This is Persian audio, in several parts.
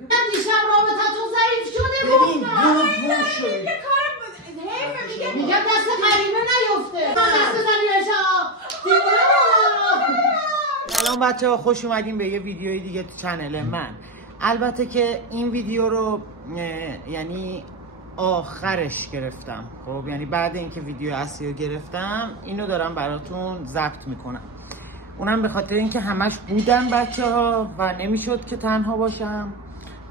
من دیشب رابطتون ضعیف شده ببین دو شد میگم دست قریبه نیفته دست زنیشا سلام بچه ها، خوش اومدیم به یه ویدیوی دیگه تو چنل من. البته که این ویدیو رو یعنی آخرش گرفتم، خب یعنی بعد اینکه ویدیو اصلی رو گرفتم اینو دارم براتون ضبط میکنم. اونم به خاطر اینکه همش بودن بچه ها و نمیشد که تنها باشم.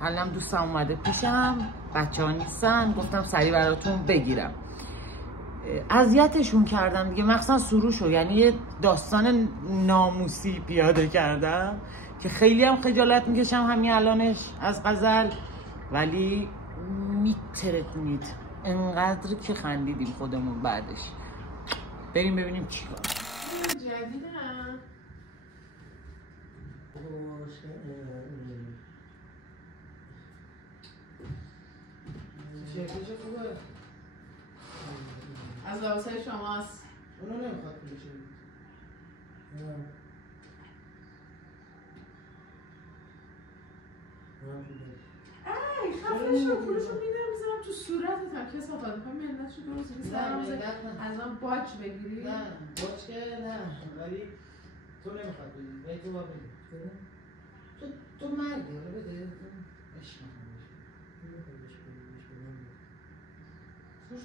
الان دوستم اومده پیشم، بچه ها نیستن، گفتم سریع براتون بگیرم. اذیتشون کردم دیگه، مخصوصا سروشو، یعنی یه داستان ناموسی پیاده کردم که خیلی هم خجالت میکشم همین الانش از غزل، ولی میترکونید انقدر که خندیدیم خودمون. بعدش بریم ببینیم چی کار جدیدم. شرکتش خوبه از لباسای شماست. اونو نمیخواد پولشه ای خفه شو، پولشو میدم میزنم تو صورتت هم کسا خواهد میکنم ملت شو درست این سرم از من باج بگیری؟ نه باج که نه، ولی تو نمیخواد بگیری، ولی تو با بگیری تو مردی رو بده عشق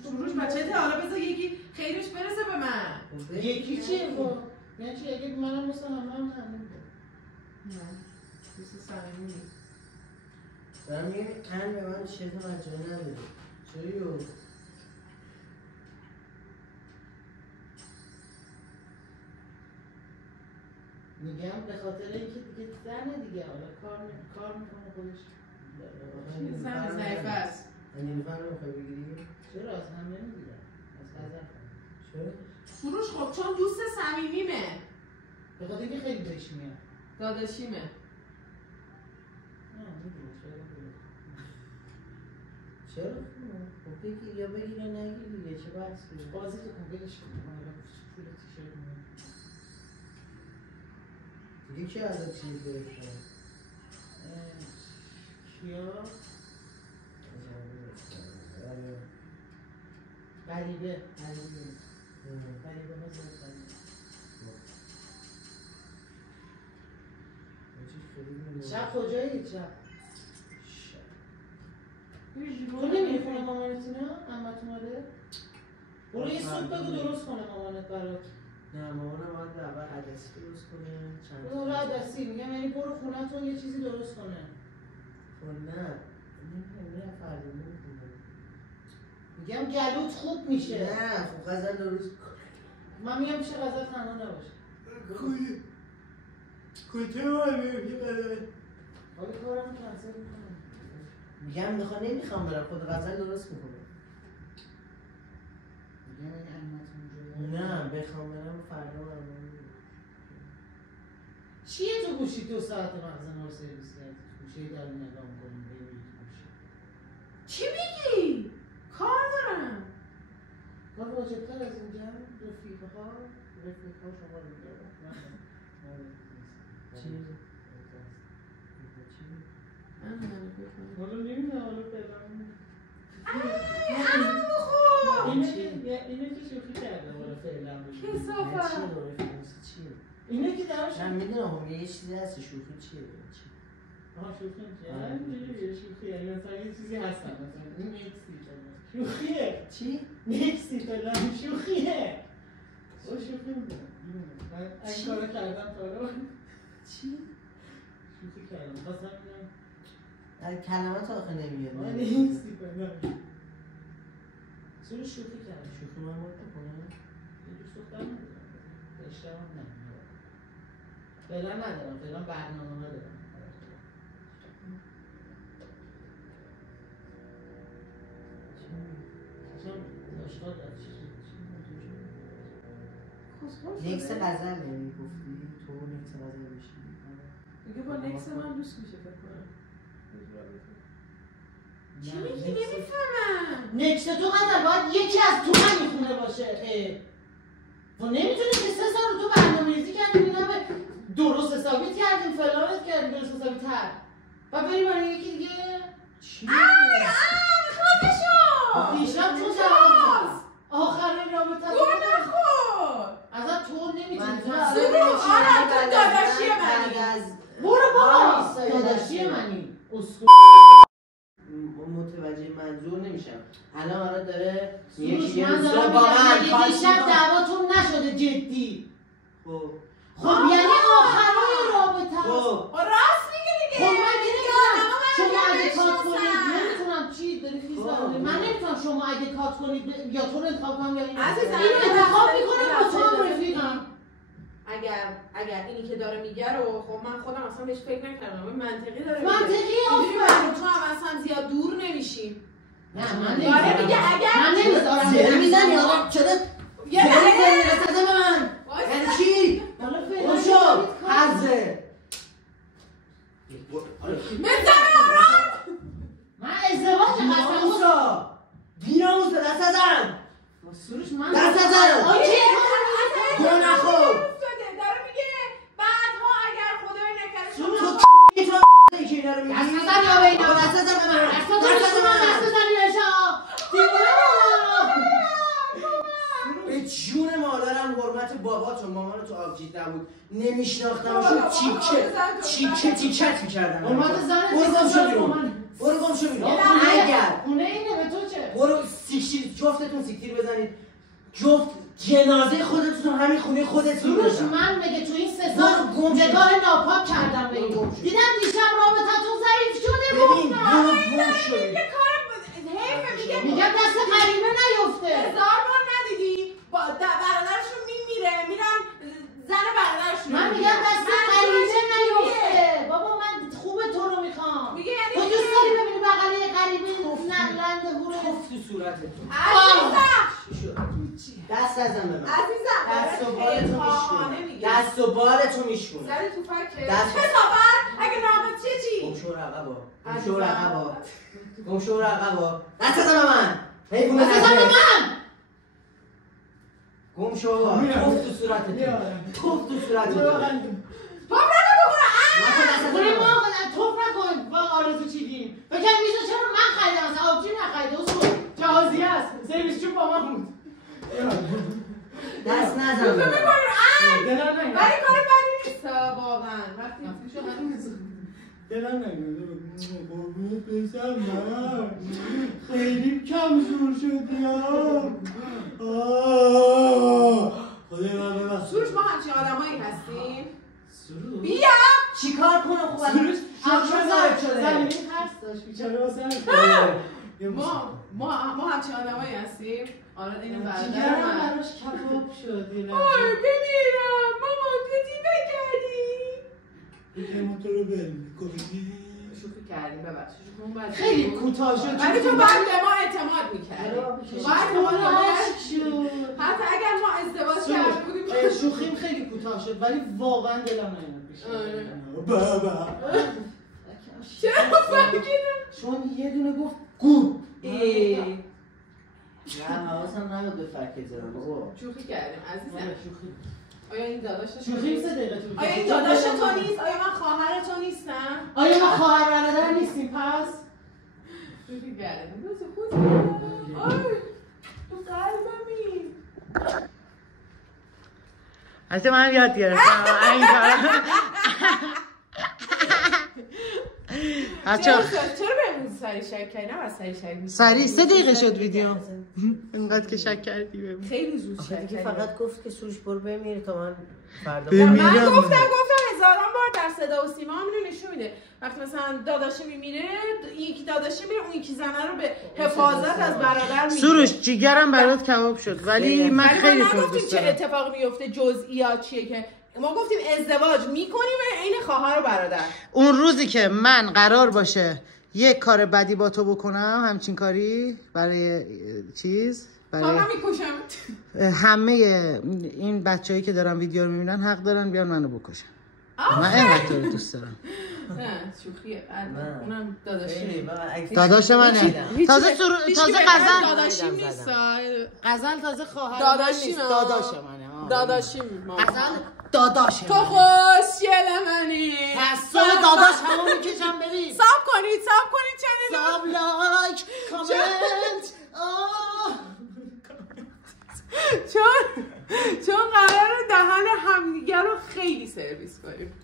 سروش بچه حالا بذار یکی خیرش برسه به من. یکی چیه خب؟ یعنی چی؟ اگه منم مثل همه هم نمیده نه دوست صمیمی نیست. دارم میگم این به من چه توجه نداره. چرا میگم به خاطر اینکه دیگه زنه دیگه، حالا کار میکنه خودش. زن ضعیفه است. نیلوفر رو میخوای بگیری؟ چرا از هم نمیگیرم؟ از غزل چرا؟ سروش خب چون دوست صمیمیمه، به خاطر اینکه خیلی بهش میاد. داداشیمه. نه میدونم چرا؟ خب بگیر یا بگیر یا نگیر دیگه، چه بحثی؟ بازی که کن بگش کن، من الان پول تیشرت میاد دیگه کی ازت چیز گرفتن؟ کیا؟ غریبه مثل شب کجایی؟ شب تو نمیری خونه مامانت اینا؟ عمت اومده؟ برو یه سوپ بگو درست کنه مامانت برات. نه مامانم باید اول عدسی درست کنه. برو عدسی میگم، یعنی برو خونه‌تون یه چیزی درست کنه. خب نه نمیدونم فردا نمیدونم. میگم گلوت خوب میشه. نه خب غزل درست کن. من میگم میشه غزل تنها نباشه. کجا میگی غزل؟ حالا کارم کنسل میکنم. میگم نمیخوام برم، خود غزل درست میکنه. میگم این عمت اونجا نه بخوام برم فردا برم. چیه تو گوشی 2 ساعت مغز ما رو سرویس کردی؟ گوشی در نگاه میکنیم ببینید گوشی. چی میگی؟ کار دارم. کار واجبتر از اینجا رفیقه ها شما رو میگردم. چی؟ حالا نمیدونم، حالا فعلا اینه که شوخی کرده حالا فعلا کثافت. چیه؟ اینه که دارم من میدونم یه چیزی هست شوخی چیه؟ شوخی میشه؟ یه شوخی یعنی مثلا یه چیزی هستن، مثلا این نکسی شوخیه. چی؟ نکسی فعلا شوخیه. او شوخی میکنم من این کارو کردم تا رو. چی؟ شوخی کردم خواستم میگم کلمات آخه نمیاد. من نکسی فعلا سوری شوخی کردم. شوخی من باید بکنم؟ یه دوست دختر ندارم اشتباه نه فعلا ندارم، فعلا برنامه ندارم. اشتباه دارم نکس غزل یعنی گفتی؟ تو نکس غزل بشی؟ میگه با نکس من دوست میشه فکر کنم. چی نه، میگی؟ نمیفهمم. نکس تو قدر باید یکی از تو من میخونه باشه. و نمیتونی که 3 سال رو تو برنامه‌ریزی کردیم اینا به درست حسابیت کردیم فلانت کردیم درست حسابیت تر و بریم برای یکی دیگه چی؟ خفه شو دیشب تو جواب آخرین رابطه گوه نخور ازت تو نمیتونی سروش آره تو داداشی منی برو بابا داداشی منی اسکو متوجه منظور نمیشم. الان آره داره سروش یه من روز دارم با من میگم کار دیشب می‌کنه. دعواتون نشده جدی خب یعنی آخرای رابطه خب راست میگه دیگه خب من که نمیتونم شما اگه نمی‌شناسم. کات کنید نمیتونم چی داری خیز برمونه من نمیتونم شما اگه کات کنید یا تو رو انتخاب کنم یا این عزیزم، اینو انتخاب یه میکنم لحظه با تو هم اجازه رفیقم اگر اینی که داره میگه رو خب من خودم اصلا بهش فکر نکردم این منطقی داره میگه. منطقی اینجوری آفرین. من و تو هم اصلا زیاد دور نمیشیم نه من داره میگه اگر من نمیذارم زیر میزنی آقا چرا یه زیر میزنی لحظه وسط من یعنی چی؟ حالا اون شو حزه بزنم من ازدواج قسم بیناموسا بیناموسا دست ازم سروش من دست ازم آجی گوه نخور داره میگه بعدها اگر خدای نکرده سروش تو یکی اینا رو میگی؟ دست بزن یا به اینا. آقا دست ازم به من دست بزن من دست بزنی نشا به جون مادرم حرمت باباتون مامان تو آبجید نبود نمیشناختمشون چیکت میکردم حرمت زن برو گم شو بیرون من. برو گم شو بیرون خونه- اگر خونه اینه به تو چه برو سیکشیر جفتتون سیکتیر بزنید جفت جنازه خودتون همین خونه خودتون سروش بزن من مگه تو این 3 برو سال گم شو. نگاه ناپاک کردم به این برو گم شو. دیدم دیشب رابطتون ضعیف شده ببین گفتم برو گم شو یه کار حیفه میگه میگم دست غریبه نیفته هزار بار ندیدی برادرشون میمیره میرن زن برادرشون من میگم دست غریبه نیفته بابا من خوبه تو رو میخوام میگه یعنی تو دوست داری ببینی بغل یه غریبه نلند هوره توف تو صورتتون عزیزم چی شد؟ دست ازم به من عزیزم دست و بالتو خواهانه میشکونه میگه دست و بالتو میشکونه زدی تو فکر دست- کسافت اگه رابطه گم چی شو رقبا گم عزیزم. شو رقبا گم شو رقبا دست ازم به من حیوان دست ازم به نجس. من گم شو توف تو صورتتون توف تو صورتتون پاپ نکن بخوره نکن دست ازم ولی به ما من توف نکن با آرزو چیدیم فکر میشه چرا من خریدم مثلا آبجی نخریده اصول جهازی هست سرویس چون با من بود دست نزن به من دلم نگه ولی کار بدی نیست واقعا وقتی دلم نگه قربونت بشم من خیلی کم زور شدی خدای من ببخش سروش ما همچین آدمایی هستیم سروش بیا چیکار کنم خوب سروش همچون وارد شده زمینی ترس داشت بیچاره واسه ما همچین آدمایی هستیم آره این برادر جیگرم من براش کباب شد یه لحظه. آی بمیرم ماما تو دیمه کردی یکی موتور رو برمی کنی شوخی کردیم ببخشید شوخیمون بد خیلی بود. کوتاه شد ولی تو باید به ما اعتماد میکردی باید به ما عشق شد حتی اگر ما ازدواج کرده بودیم شوخیم خیلی کوتاه شد ولی واقعا دلم نیومد آره. بابا چرا فهمیدم چون یه دونه گفت گو نه حواسم نبود به فرکت زدم بابا شوخی کردیم عزیزم شوخی آیا این داداش شوخیم 3 دقیقه طول آیا این کشید. داداش تو نیست آیا من خواهر تو نیستم آیا ما خواهر برادر نیستیم پس شوخی کردیم روز خود آی تو قلبمی البته من یاد گرفتم این کارو چرا بهمون سری شک کردی؟ نه سری شک می‌کنی. سریع 3 دقیقه شد ویدیو اینقدر که شک کردی ببین خیلی زود آخه شک دیگه کردی. فقط گفت که سروش برو بمیره تا من فردا بمیره. من میرم. گفتم هزاران بار در صدا و سیما هم اینو نشون میده وقتی مثلا داداشه میمیره یکی داداشه میره اون یکی زنه رو به حفاظت از برادر میگیره سروش جیگرم برات کباب شد ولی من خیلی تو نگفتیم دوست چه دارم اتفاقی میفته جزئیات چیه که ما گفتیم ازدواج میکنیم عین خواهر و برادر اون روزی که من قرار باشه یک کار بدی با تو بکنم همچین کاری برای چیز تا برای من میکشم همه این بچه‌ای که دارن ویدیو رو میبینن حق دارن بیان منو بکشن من اینقدر تو رو دوست دارم نه شوخیه نه. اونم داداشی داداش منه تازه تازه غزل داداشی نیست غزل تازه خواهر من داداشی نیست نه. داداش منه داداشیم ما. اصلا داداش تو خوشگل منی. پس داداش همون میکشم بریم. ساب کنید چنل ساب لایک کامنت. چون قراره دهن همدیگه رو خیلی سرویس کنیم.